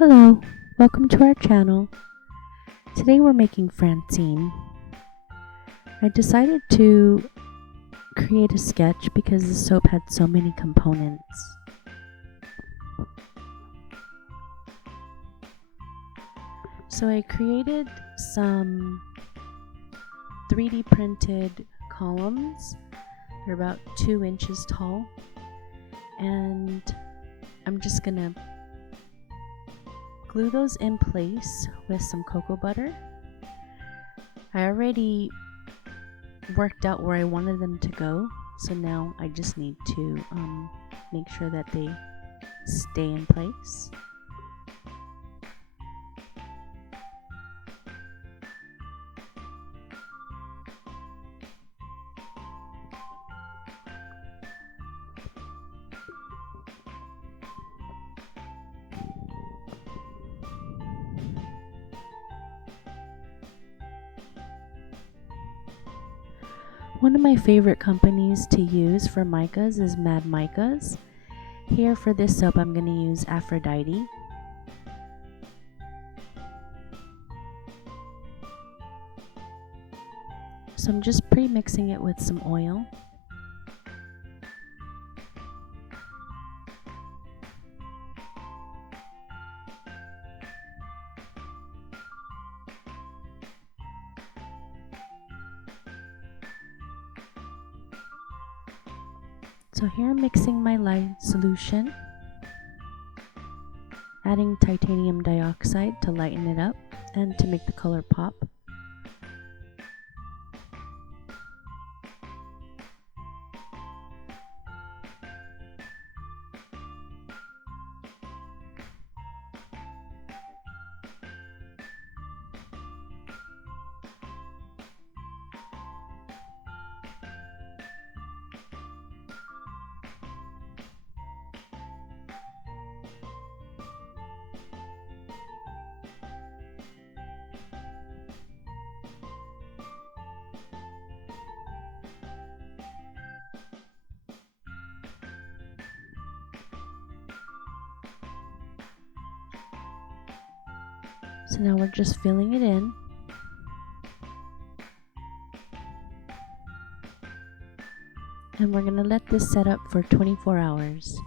Hello, welcome to our channel. Today we're making Francine. I decided to create a sketch because the soap had so many components. So I created some 3D printed columns. They're about 2 inches tall, and I'm just gonna glue those in place with some cocoa butter. I already worked out where I wanted them to go, so now I just need to make sure that they stay in place. One of my favorite companies to use for micas is Mad Micas. Here for this soap I'm going to use Aphrodite. So I'm just pre-mixing it with some oil. So here I'm mixing my lye solution, adding titanium dioxide to lighten it up and to make the color pop. So now we're just filling it in. And we're going to let this set up for 24 hours.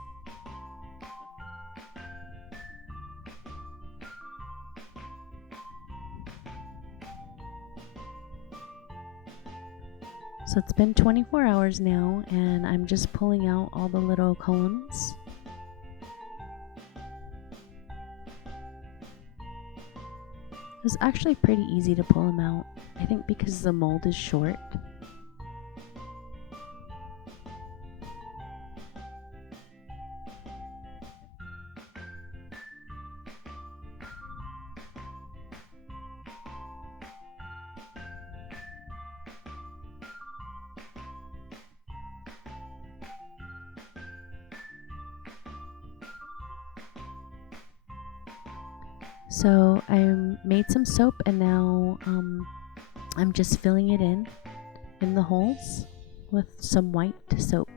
So it's been 24 hours now, and I'm just pulling out all the little columns. It was actually pretty easy to pull them out, I think because the mold is short. So I made some soap, and now I'm just filling it in the holes with some white soap.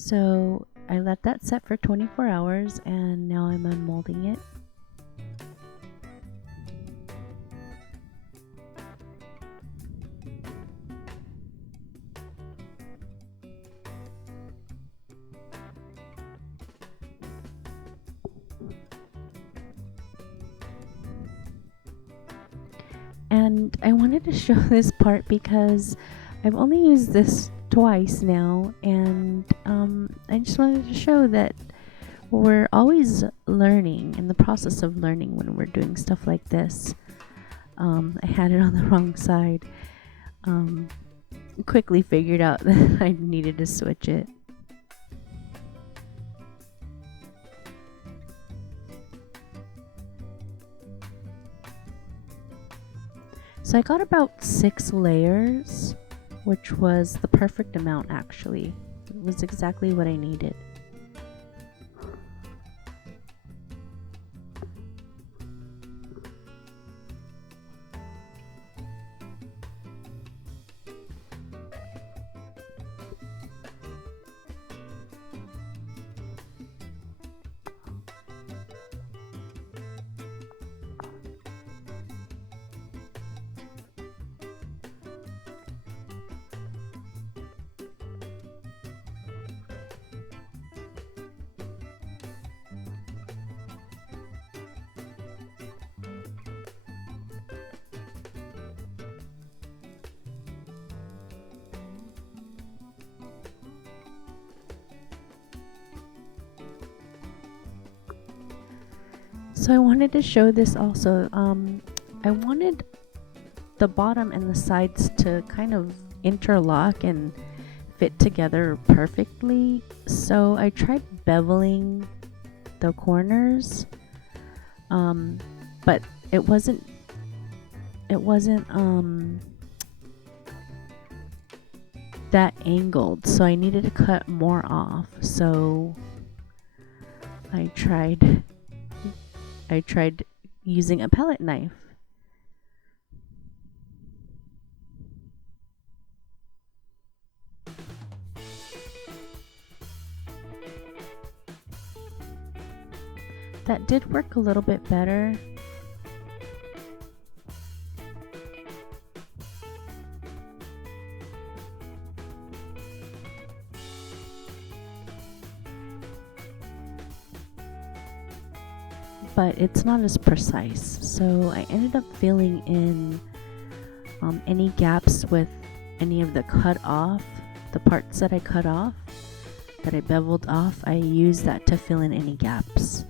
So I let that set for 24 hours, and now I'm unmolding it. And I wanted to show this part because I've only used this twice now, and I just wanted to show that we're always learning, in the process of learning when we're doing stuff like this. I had it on the wrong side. Quickly figured out that I needed to switch it. So I got about 6 layers, which was the perfect amount actually. It was exactly what I needed. So I wanted to show this also. I wanted the bottom and the sides to kind of interlock and fit together perfectly. So I tried beveling the corners, but it wasn't that angled, so I needed to cut more off. So I tried using a palette knife. That did work a little bit better. But it's not as precise. So I ended up filling in any gaps with any of the the parts that I cut off, that I beveled off. I used that to fill in any gaps.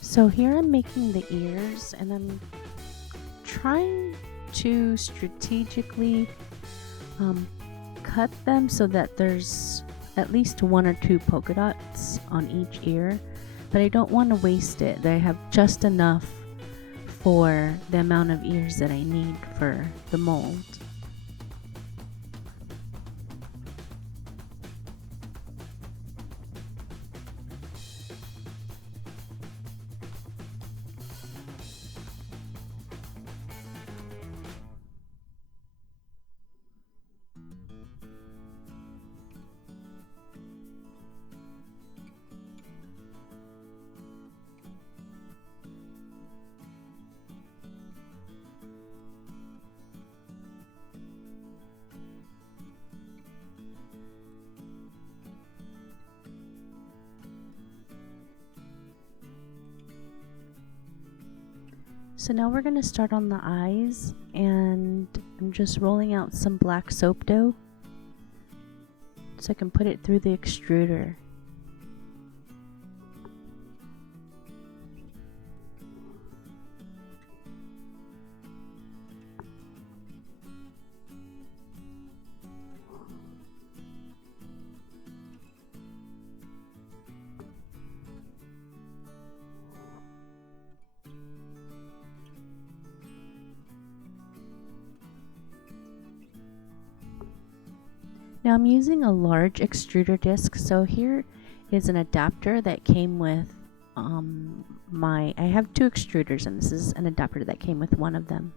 So here I'm making the ears, and I'm trying to strategically cut them so that there's at least 1 or 2 polka dots on each ear, but I don't want to waste it. I have just enough for the amount of ears that I need for the mold. So now we're going to start on the eyes, and I'm just rolling out some black soap dough so I can put it through the extruder. Now I'm using a large extruder disc, so here is an adapter that came with I have 2 extruders, and this is an adapter that came with one of them.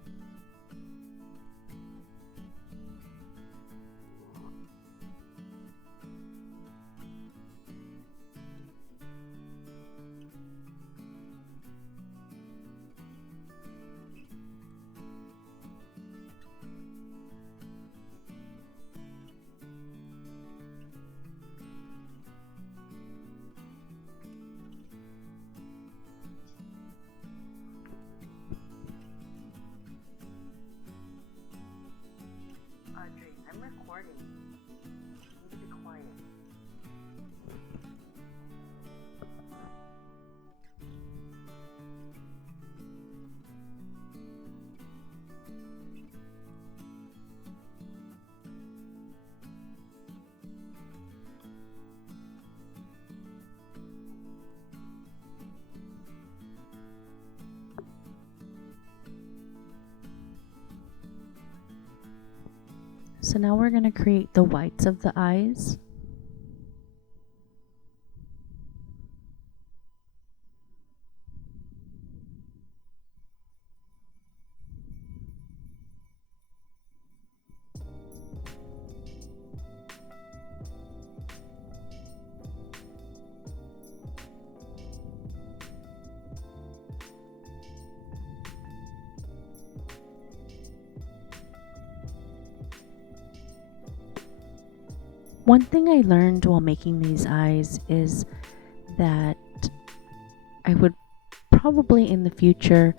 starting. You need to be quiet. So now we're going to create the whites of the eyes. One thing I learned while making these eyes is that I would probably in the future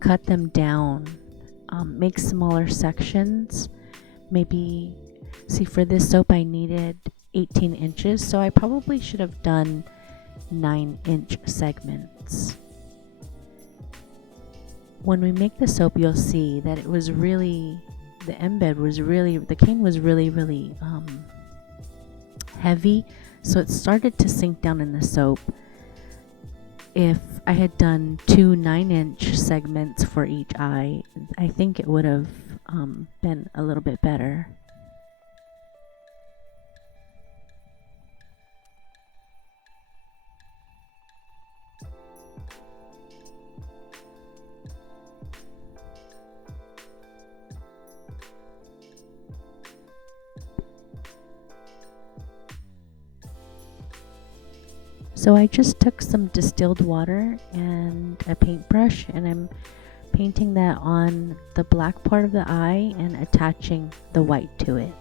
cut them down, make smaller sections. Maybe, see, for this soap I needed 18 inches, so I probably should have done 9-inch segments. When we make the soap, you'll see that it was really, the embed was really, the cane was really heavy, so it started to sink down in the soap. If I had done 2 9-inch segments for each eye, I think it would have been a little bit better. So I just took some distilled water and a paintbrush, and I'm painting that on the black part of the eye and attaching the white to it.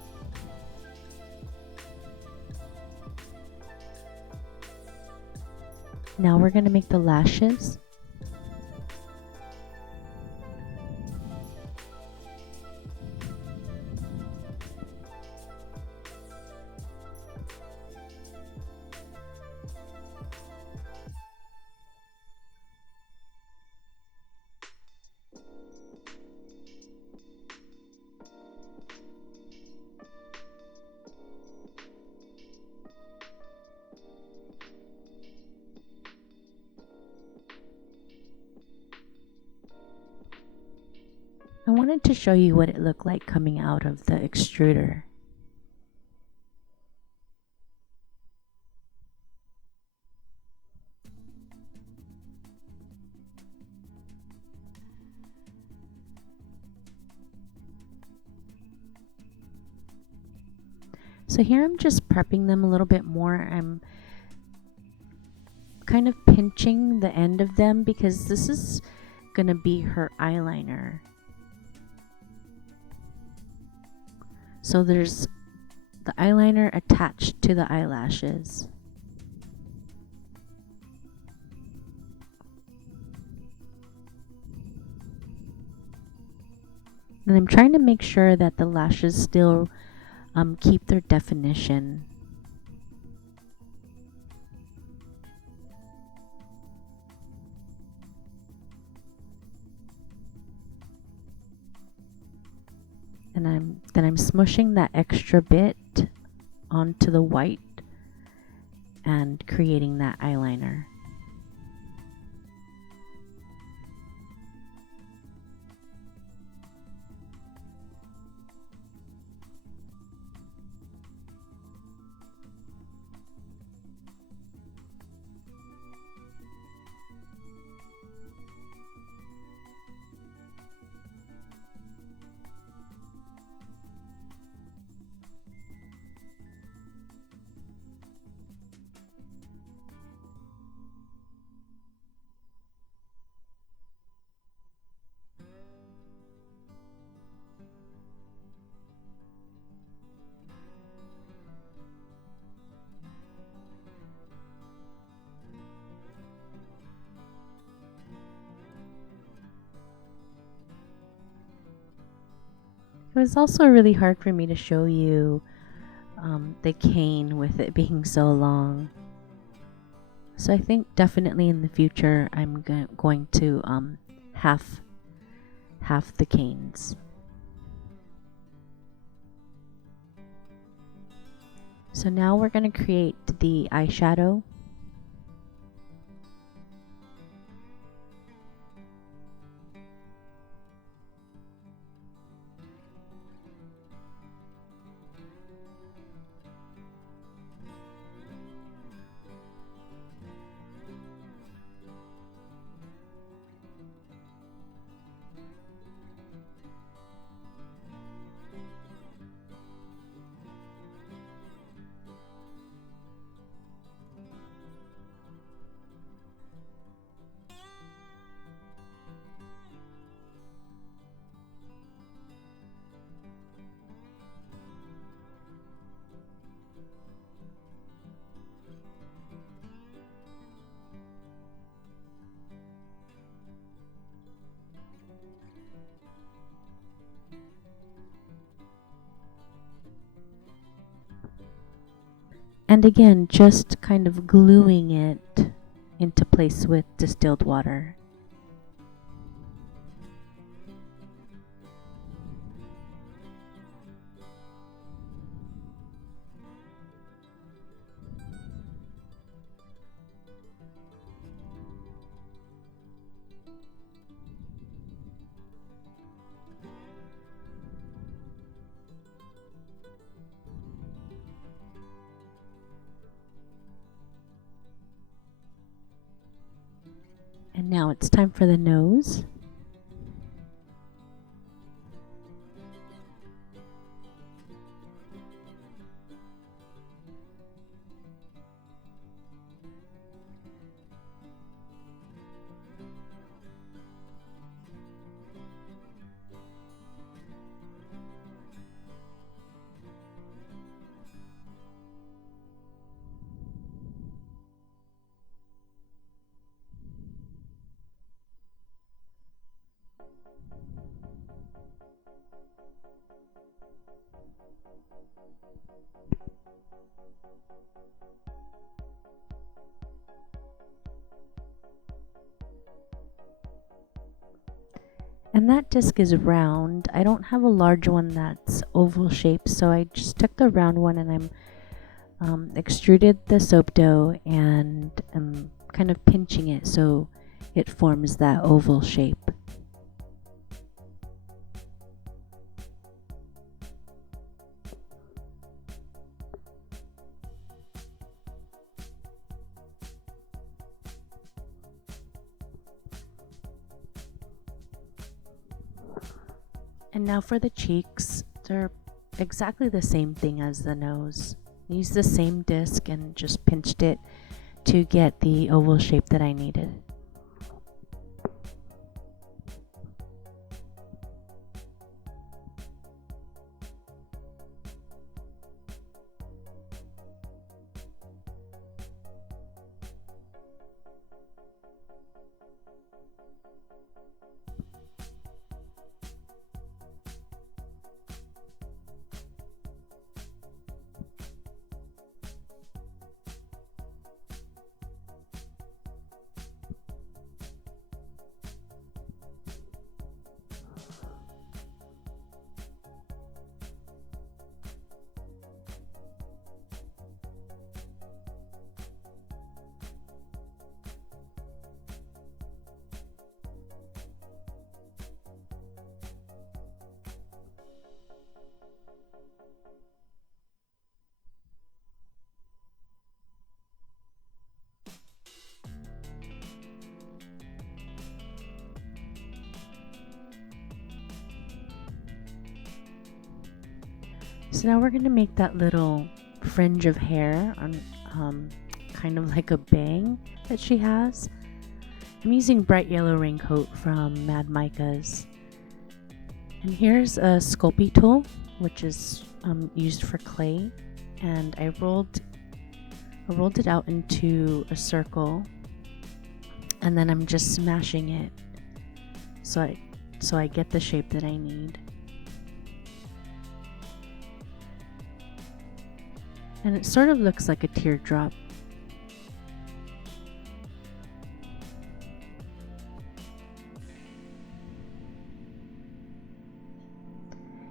Now we're going to make the lashes. I wanted to show you what it looked like coming out of the extruder. So here I'm just prepping them a little bit more. I'm kind of pinching the end of them because this is gonna be her eyeliner. So there's the eyeliner attached to the eyelashes. And I'm trying to make sure that the lashes still keep their definition. And I'm smushing that extra bit onto the white and creating that eyeliner. It was also really hard for me to show you the cane with it being so long. So I think definitely in the future I'm going to half the canes. So now we're going to create the eyeshadow. And again, just kind of gluing it into place with distilled water. And now it's time for the nose. And that disc is round. I don't have a large one that's oval shaped, so I just took the round one and I'm extruded the soap dough and I'm kind of pinching it so it forms that oval shape. And now for the cheeks, they're exactly the same thing as the nose. Use the same disc and just pinched it to get the oval shape that I needed. So now we're going to make that little fringe of hair on kind of like a bang that she has. I'm using Bright Yellow Raincoat from Mad Micas. And here's a Sculpey tool, which is used for clay. And I rolled it out into a circle. And then I'm just smashing it so I get the shape that I need. And it sort of looks like a teardrop.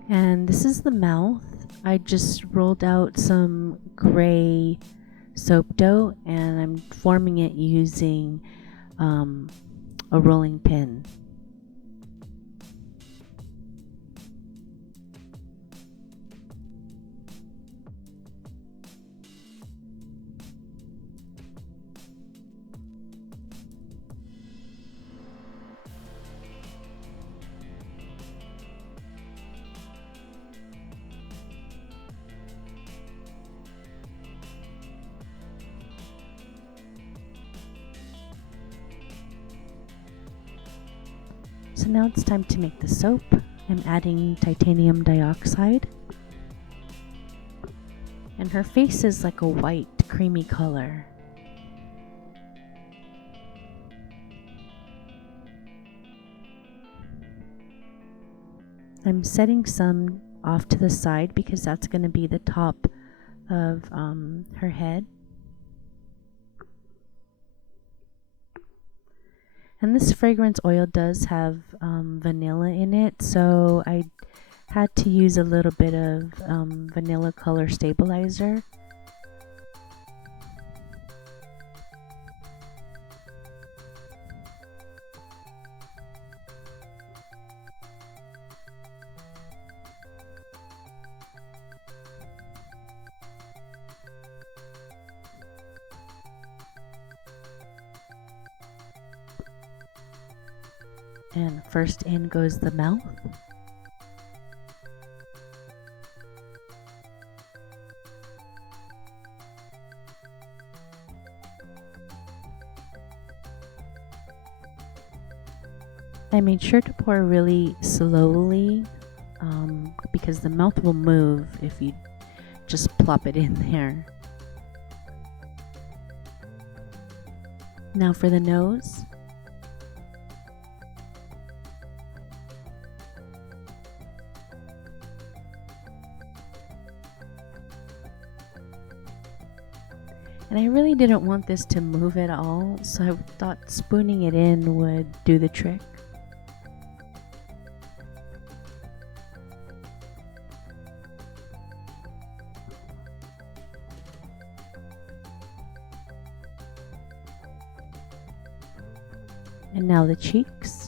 And this is the mouth. I just rolled out some gray soap dough and I'm forming it using a rolling pin. So now it's time to make the soap. I'm adding titanium dioxide. And her face is like a white, creamy color. I'm setting some off to the side because that's going to be the top of her head. And this fragrance oil does have vanilla in it, so I had to use a little bit of vanilla color stabilizer. And first in goes the mouth. I made sure to pour really slowly because the mouth will move if you just plop it in there. Now for the nose. And I really didn't want this to move at all, so I thought spooning it in would do the trick. And now the cheeks.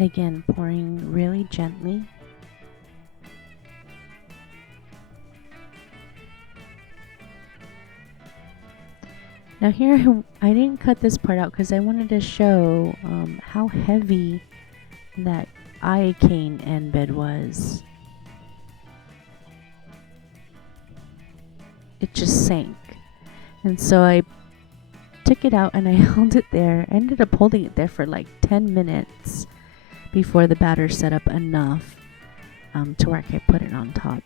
Again, pouring really gently. Now here, I didn't cut this part out because I wanted to show how heavy that eye cane end bed was. It just sank. And so I took it out and I held it there. I ended up holding it there for like 10 minutes before the batter set up enough to where I could put it on top.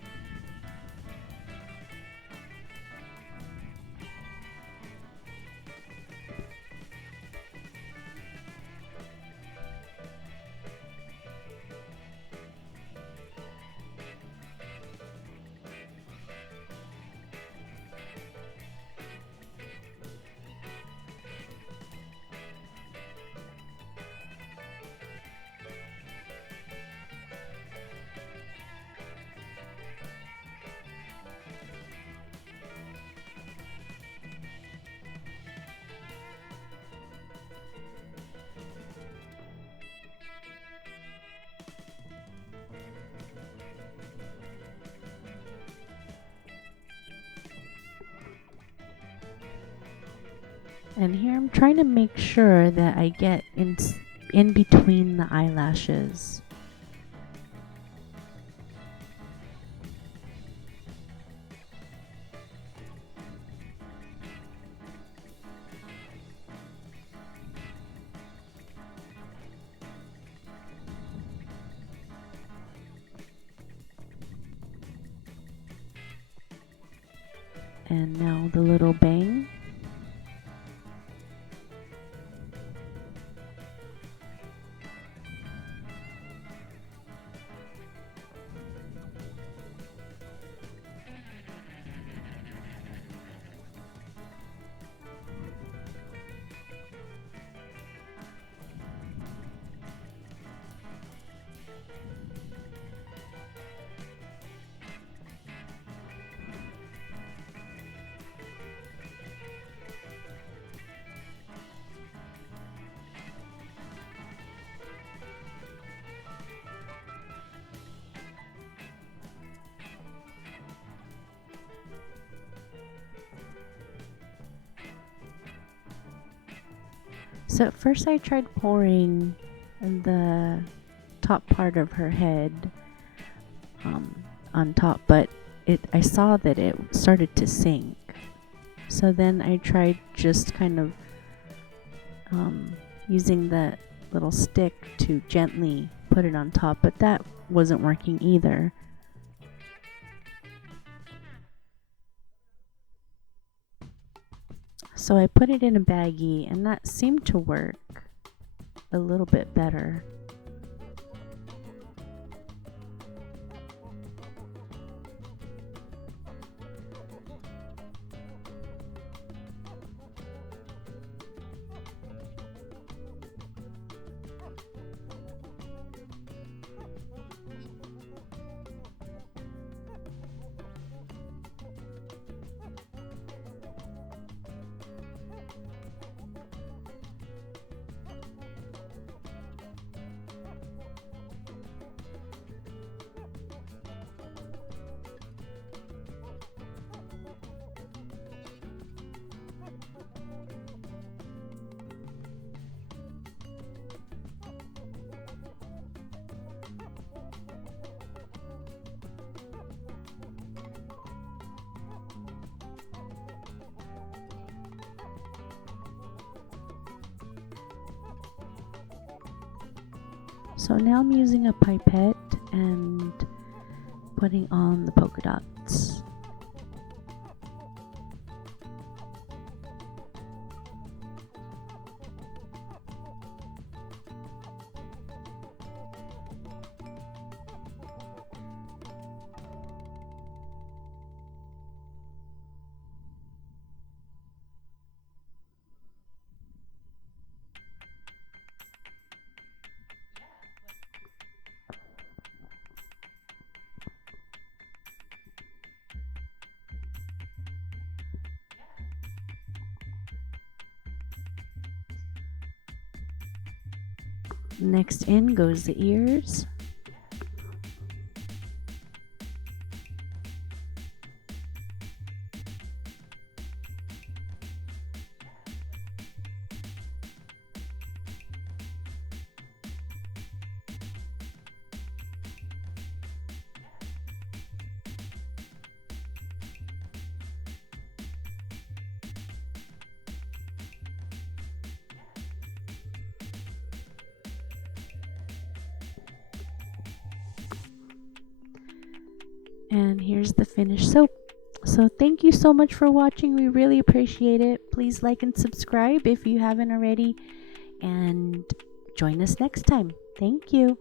And here I'm trying to make sure that I get in between the eyelashes. And now the little bang. So at first I tried pouring the top part of her head on top, but I saw that it started to sink. So then I tried just kind of using that little stick to gently put it on top, but that wasn't working either. So I put it in a baggie, and that seemed to work a little bit better. So now I'm using a pipette and putting on the polka dots. Next in goes the ears. And here's the finished soap. So thank you so much for watching. We really appreciate it. Please like and subscribe if you haven't already. And join us next time. Thank you.